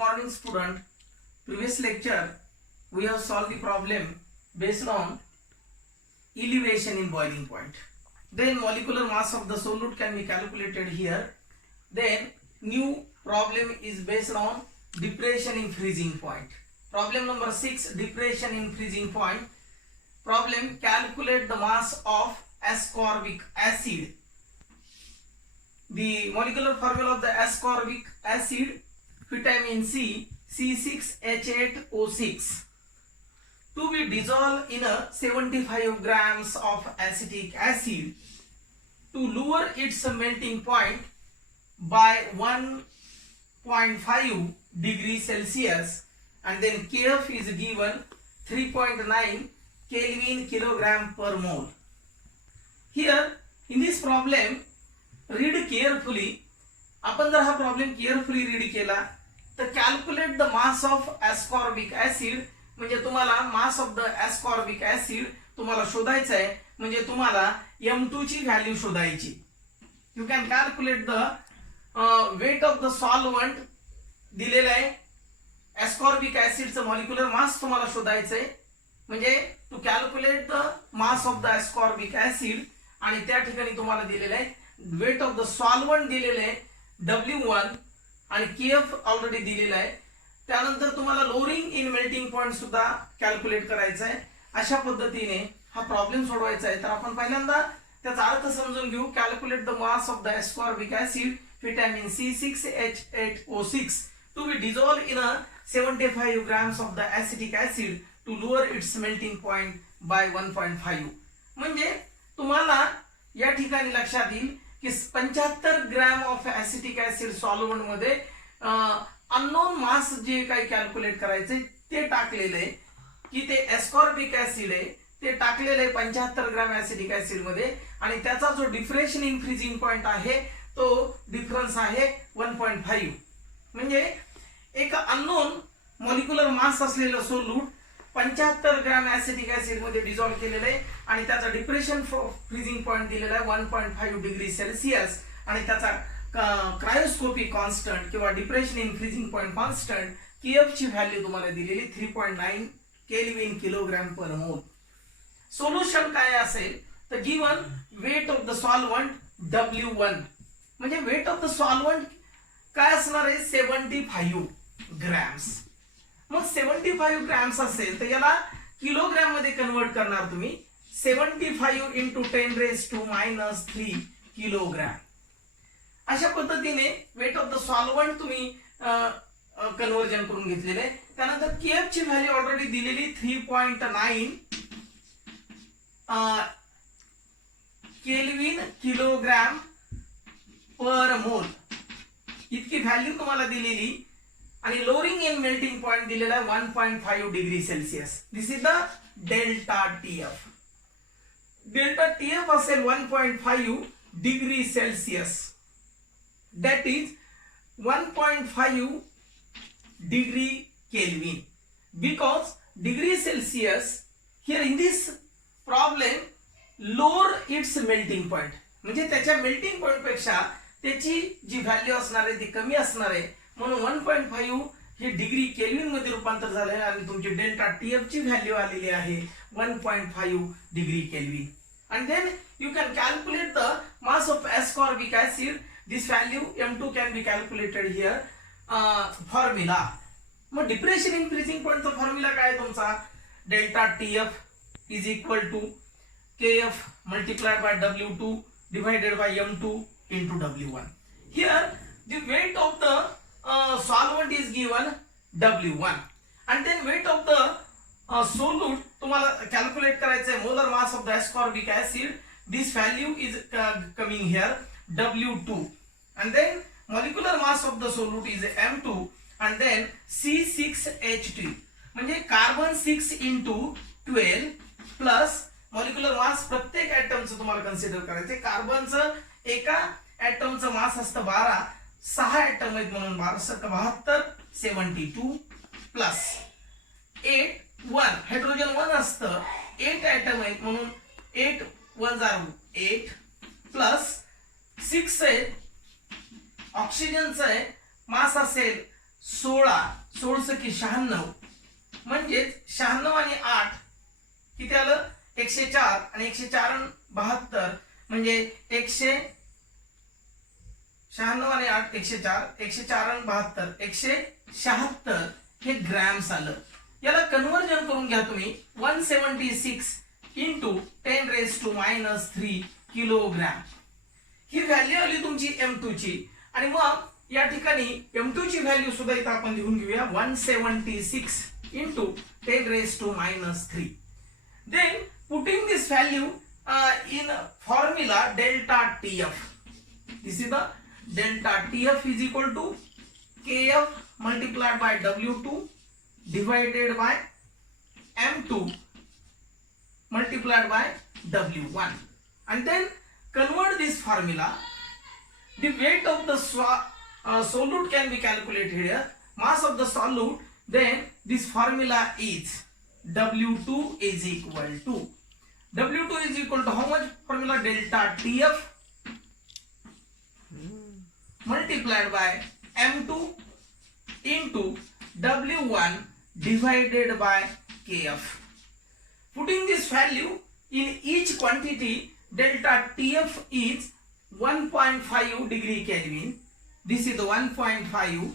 morning student. Previous lecture we have solved the problem based on elevation in boiling point. Then molecular mass of the solute can be calculated here. Then new problem is based on depression in freezing point. Problem number 6, depression in freezing point. Problem, calculate the mass of ascorbic acid. The molecular formula of the ascorbic acid, vitamin C, C6H8O6, to be dissolved in a 75 grams of acetic acid to lower its melting point by 1.5 degrees Celsius, and then Kf is given 3.9 Kelvin kilogram per mole. Here in this problem, read carefully. आपण जर हा problem carefully read केला तर calculate the mass of ascorbic acid, म्हणजे तुम्हाला मास of the ascorbic acid तुम्हाला शोधायचं आहे. म्हणजे तुम्हाला M2 ची व्हॅल्यू शोधायची. You can calculate the weight of the solvent दिलेलं आहे. ascorbic acid चं मॉलिक्युलर मास तुम्हाला शोधायचं आहे. म्हणजे to calculate the mass of the ascorbic acid, आणि त्या ठिकाणी तुम्हाला दिलेलं आहे वेट ऑफ द सॉल्व्हंट दिलेलं आहे W1 आणि Kf ऑलरेडी दिलेला आहे. त्यानंतर तुम्हाला लोअरिंग इन मेल्टिंग पॉइंट सुद्धा कॅल्क्युलेट करायचा आहे. अशा पद्धतीने हा प्रॉब्लेम सोडवायचा आहे. तर आपण पहिल्यांदा त्याचा अर्थ समजून घेऊ. Calculate the mass of the ascorbic acid vitamin C6H8O6 to be dissolved in a 75 grams of the acetic acid to lower its melting point by 1.5. म्हणजे तुम्हाला या ठिकाणी लक्षात येईल की 75 gram of acetic acid solvent मध्ये अननोन मास जे काही कॅल्क्युलेट करायचे ते टाकलेले आहे की ते ascorbic ऍसिड आहे ते टाकलेले आहे 75 ग्रॅम ऍसिटिक ऍसिड मध्ये, आणि त्याचा जो डिफरेशन इन फ्रीजिंग पॉइंट आहे तो डिफरन्स आहे 1.5. म्हणजे एक अननोन मॉलिक्युलर मास असलेलं सोल्यूट 75 ग्रॅम ऍसिटिक ऍसिड मध्ये डिझॉल्व केलेलं आहे आणि त्याचा डिप्रेशन फ्रीजिंग पॉइंट दिलेला आहे 1.5 डिग्री सेल्सिअस, आणि त्याचा क्रायोस्कोपिक कॉन्स्टंट किंवा depression in freezing point constant Kf ची व्हॅल्यू तुम्हाला दिलेली 3.9 केल्विन किलोग्राम पर मोल. सोल्युशन काय असेल तर given weight of the solvent W1, म्हणजे वेट ऑफ द सॉल्व्हंट काय असणार आहे 75 ग्रॅम्स. मग 75 ग्रॅम्स असेल तर याला किलोग्राम मध्ये कन्वर्ट करणार तुम्ही. 75 into 10⁻³ किलोग्राम. अशा पद्धतीने वेट ऑफ द सॉल्व्हंट तुम्ही कन्वर्जन करून घेतलेले. त्यानंतर Kf ची व्हॅल्यू ऑलरेडी दिलेली 3.9 केल्विन किलोग्राम पर मोल इतकी व्हॅल्यू तुम्हाला दिलेली, आणि लोअरिंग इन मेल्टिंग पॉइंट दिलेला आहे 1.5 degree Celsius. This is the delta TF. Delta TF असेल 1.5 degree Celsius. That is 1.5 degree kelvin. Because degree Celsius here in this problem lower it's melting point, म्हणजे त्याच्या melting point पेक्षा त्याची जी value असणार आहे ती कमी असणार आहे. म्हणून 1.5 हे डिग्री केल्विन मध्ये रूपांतर झाले आणि तुमची डेल्टा TF ची व्हॅल्यू आलेली आहे 1.5 degree kelvin. and then you can calculate the mass of ascorbic acid. This value M2 can be calculated here. Formula, मग डिप्रेशन इन फ्रीजिंग पॉइंट चा फॉर्म्युला काय तुमचा delta TF is equal to Kf multiplied by W2 divided by M2 into W1. Here the weight of the solvent is given W1, and then weight of the solute तुम्हाला calculate करायचं आहे molar mass of the ascorbic acid. This value is coming here W2, and then molecular mass of the solute is M2, and then C6H3, म्हणजे carbon 6 into 12 plus molecular mass प्रत्येक ऍटमचं तुम्हाला consider करायचं. कार्बनचं एका ऍटमचं मास असतं 12, 6 atom आहेत म्हणून 72 72 plus 8 1 hydrogen 1 असतं 8 atom आहेत म्हणून 8 1 8 प्लस 6 आहे ऑक्सिजनचं आहे मास असेल 16 की 96 म्हणजेच 96 आणि 8 किती आलं 104 आणि 104 आणि 72 म्हणजे 196 आणि 8 104 104 आणि 72 176 हे ग्रॅम्स आलं. याला कन्वर्जन करून घ्या तुम्ही 176 इंटू 10⁻³ किलोग्रॅम. ही व्हॅल्यू आली तुमची M2 ची. आणि मग या ठिकाणी M2 ची व्हॅल्यू सुद्धा इथं आपण लिहून घेऊया 176 into 10⁻³. Then putting this value in formula delta TF. This is the delta TF is equal to KF multiplied by W2 divided by M2 multiplied by W1. And then convert this formula. The weight of the solute can be calculated here. Mass of the solute. Then this formula is W2 is equal to how much? Formula delta TF multiplied by M2 into W1 divided by KF. Putting this value in each quantity, delta TF is 1.5 degree Kelvin. This is the 1.5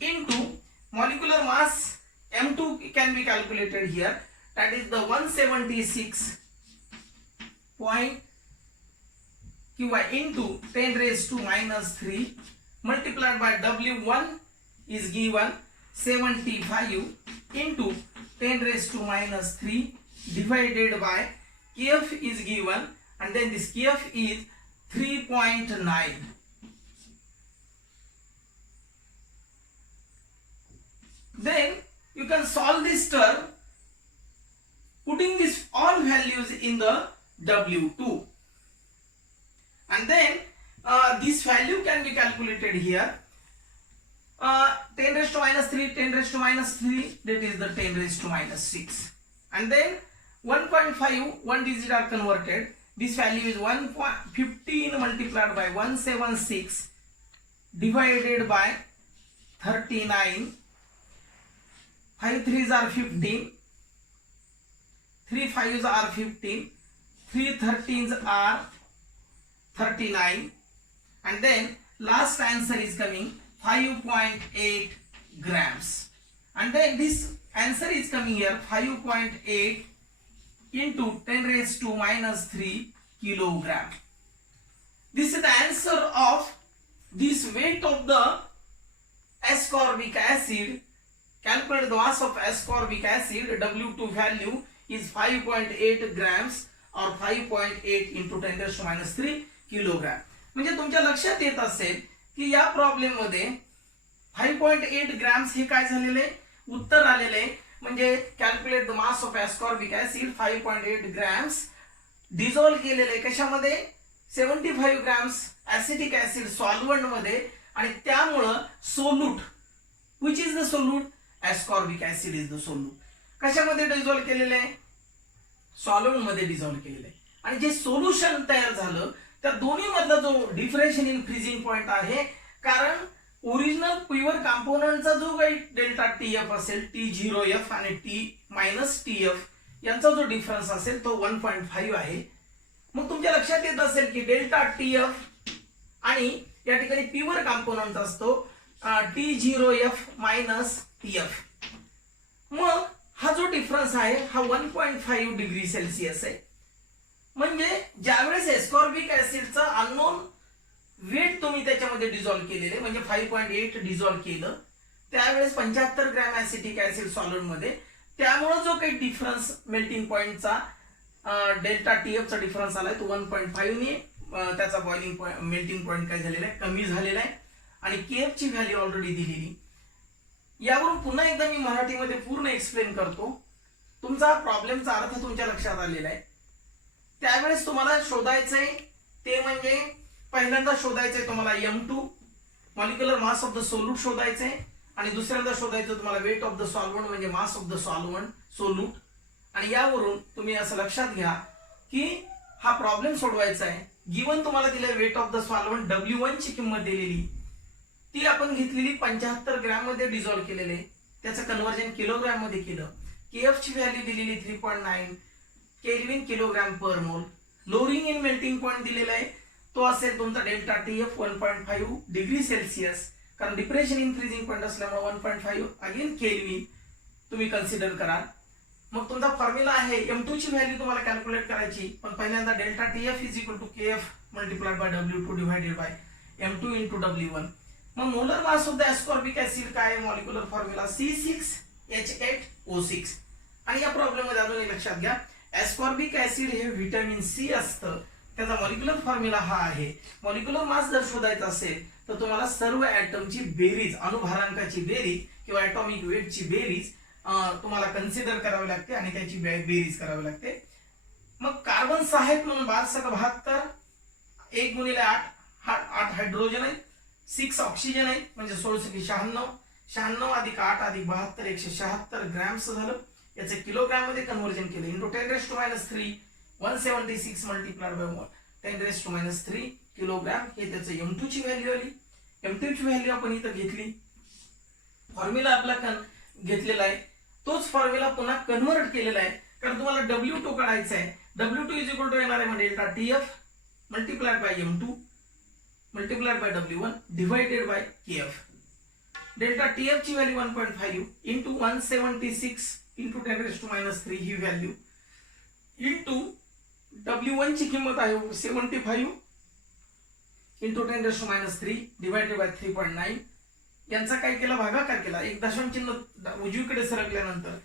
into molecular mass M2 can be calculated here. That is the 176 point किंवा into 10⁻³ multiplied by W1 is given 75 into 10⁻³ divided by KF is given, and then this KF is 3.9. Then you can solve this term putting this all values in the W2, and then this value can be calculated here 10⁻³ 10⁻³ that is the 10⁻⁶, and then 1.5 one digit are converted. This value is 1.15 multiplied by 176 divided by 39. 5 3s are 15, 3 5s are 15, 3 13s are 39, and then last answer is coming 5.8 grams, and then this answer is coming here 5.8 into 10⁻³ kilogram. This is the answer of this weight of the ascorbic acid. Calculate the mass of ascorbic acid. W2 value is 5.8 grams or 5.8 into 10⁻³ kilogram. म्हणजे तुमच्या लक्षात येत असेल की या problem मध्ये 5.8 grams हे काय झालेले उत्तर आलेले. म्हणजे calculate the mass of ascorbic acid 5.8 grams dissolve केलेले कशामध्ये 75 ग्रॅम्स ऍसिटिक ऍसिड सॉल्व्हंट मध्ये, आणि त्यामुळं solute which is the solute ascorbic acid is the solute कशामध्ये डिझॉल्व केलेले सॉल्व्हंट मध्ये डिझॉल्व केलेले. आणि जे सोल्युशन तयार झालं त्या दोन्ही मधला जो डिफरेन्शियल इन फ्रीजिंग पॉइंट आहे, कारण ओरिजिनल प्युअर कंपोनंटचा जो काही डेल्टा TF असेल T0F आणि T-TF यांचा जो डिफरन्स असेल तो 1.5 आहे. मग तुमच्या लक्षात येत असेल की डेल्टा TF आणि या ठिकाणी प्युअर कंपोनंट असतो T0F TF. मग हा जो डिफरन्स आहे हा 1.5 डिग्री सेल्सिअस आहे. म्हणजे ज्यावेळेस एस्कॉर्बिक ऍसिडचा अननोन वेट तुम्ही त्याच्यामध्ये डिझॉल्व केलेले म्हणजे 5.8 डिझॉल्व केलं त्यावेळेस 75 ग्रॅम ऍसिटिक ऍसिड सॉल्व्हंट मध्ये, त्यामुळे जो काही डिफरन्स मेल्टिंग पॉइंटचा डेल्टा TF चा डिफरन्स आलाय तो 1.5 ने त्याचा बॉइलिंग पॉइंट मेल्टिंग पॉइंट काय झालेला आहे कमी झालेला आहे. आणि KF ची व्हॅल्यू ऑलरेडी दिलेली. यावरून पुन्हा एकदा मी मराठीमध्ये पूर्ण एक्सप्लेन करतो. तुमचा प्रॉब्लेमचा अर्थ तुमच्या लक्षात आलेला आहे. त्यावेळेस तुम्हाला शोधायचंय ते म्हणजे पहिल्यांदा शोधायचंय तुम्हाला M2 molecular mass of the solute शोधायचंय, आणि दुसऱ्यांदा शोधायचं तुम्हाला वेट ऑफ द सॉल्व्हंट म्हणजे mass of the solvent solute. आणि यावरून तुम्ही असं लक्षात घ्या की हा प्रॉब्लेम सोडवायचा आहे. गिवन तुम्हाला दिले weight of the solvent W1 ची किंमत दिलेली, ती आपण घेतलेली 75 ग्रॅम मध्ये डिझॉल्व्ह केलेले, त्याचं कन्व्हर्जन किलोग्रॅम मध्ये केलं. केएफ ची व्हॅल्यू दिलेली 3.9 केल्विन किलोग्रॅम पर मोल. लोअरिंग इन मेल्टिंग पॉइंट दिलेला आहे, तो असेल तुमचा डेल्टा टीएफ 1.5 डिग्री सेल्सिअस, कारण डिप्रेशन इन फ्रीजिंग पॉइंट असल्यामुळे 1.5 अगेन केल्विन तुम्ही कन्सिडर करा. मग तुमचा फॉर्म्युला आहे M2 ची व्हॅल्यू तुम्हाला कॅल्क्युलेट करायची, पण पहिल्यांदा delta TF is equal to KF multiplied by W2 divided by M2 into W1. मग molar mass of the ascorbic acid काय आहे, मॉलिक्युलर फॉर्म्युला C6H8O6. आणि या प्रॉब्लेम मध्ये अजून लक्षात घ्या, एस्कॉर्बिक ऍसिड हे व्हिटॅमिन सी असतं, त्याचा मॉलिक्युलर फॉर्म्युला हा आहे. मॉलिक्युलर मास जर शोधायचा असेल तर तुम्हाला सर्व ऍटमची बेरीज, अणुभारांकाची बेरीज किंवा ऍटॉमिक वेटची बेरीज तुम्हाला कन्सिडर करावी लागते आणि त्याची बेरीज करावी लागते. मग कार्बन 6 आहेत म्हणून 72, 1 गुणिले 8 हायड्रोजन आहेत, 6 ऑक्सिजन आहेत म्हणजे 16 96 अधिक 8 अधिक 72 176 ग्रॅम्स झालं. याचं किलोग्रॅम मध्ये कन्व्हर्जन केलं इंटू 10⁻³ 176 मल्टिप्लाइड बाय 10⁻³ किलोग्रॅम. हे त्याचं M2 ची व्हॅल्यू आली. M2 ची व्हॅल्यू आपण इथं घेतली, फॉर्म्युला आपला घेतलेला आहे, तोच फॉर्म्युला पुन्हा कन्व्हर्ट केलेला आहे, कारण तुम्हाला W2 काढायचा आहे. W2 इज इक्वल टू येणार आहे delta TF multiplied by M2 multiplied by W1 divided by KF. Delta TF ची व्हॅल्यू 1.5 इंटू 176 इंटू 10⁻³ ही व्हॅल्यू इंटू W1 ची किंमत आहे 75 इंटू 10⁻³ डिवाइडेड बाय 3.9. यांचा काय केला, भागाकार केला. एक दशांश चिन्ह उजवीकडे सरकल्यानंतर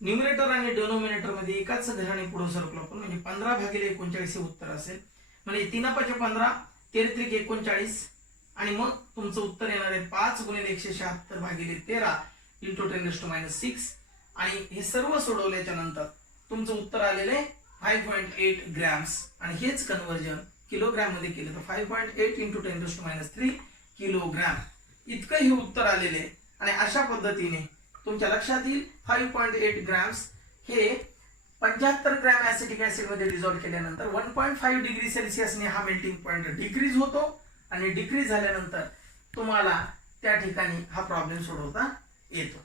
न्यूमरेटर आणि डिनोमिनेटर मध्ये एकाच घराने पुढे सरकलो आपण, म्हणजे 15/39 हे उत्तर असेल. म्हणजे 3×5 = 15, 13 × 39 आणि मग तुमचं उत्तर येणार आहे 5 × 176/13 इंटू 10⁻⁶. आणि हे सर्व सोडवल्याच्या नंतर तुमचं उत्तर आलेलं आहे 5.8 ग्रॅम्स. आणि हेच कन्व्हर्जन किलोग्रॅम मध्ये केलं तर 5.8 इंटू 10⁻³ किलोग्रॅम इतकं हे उत्तर आलेले आहे. आणि अशा पद्धतीने तुमच्या लक्षात येईल 5.8 ग्रॅम्स हे 75 ग्रॅम ऍसिटिक ऍसिड मध्ये डिझॉल्व्ह केल्यानंतर 1.5 डिग्री सेल्सिअसने हा मेल्टिंग पॉइंट डिक्रीज होतो आणि डिक्रीज झाल्यानंतर तुम्हाला त्या ठिकाणी हा प्रॉब्लेम सोडवता येतो.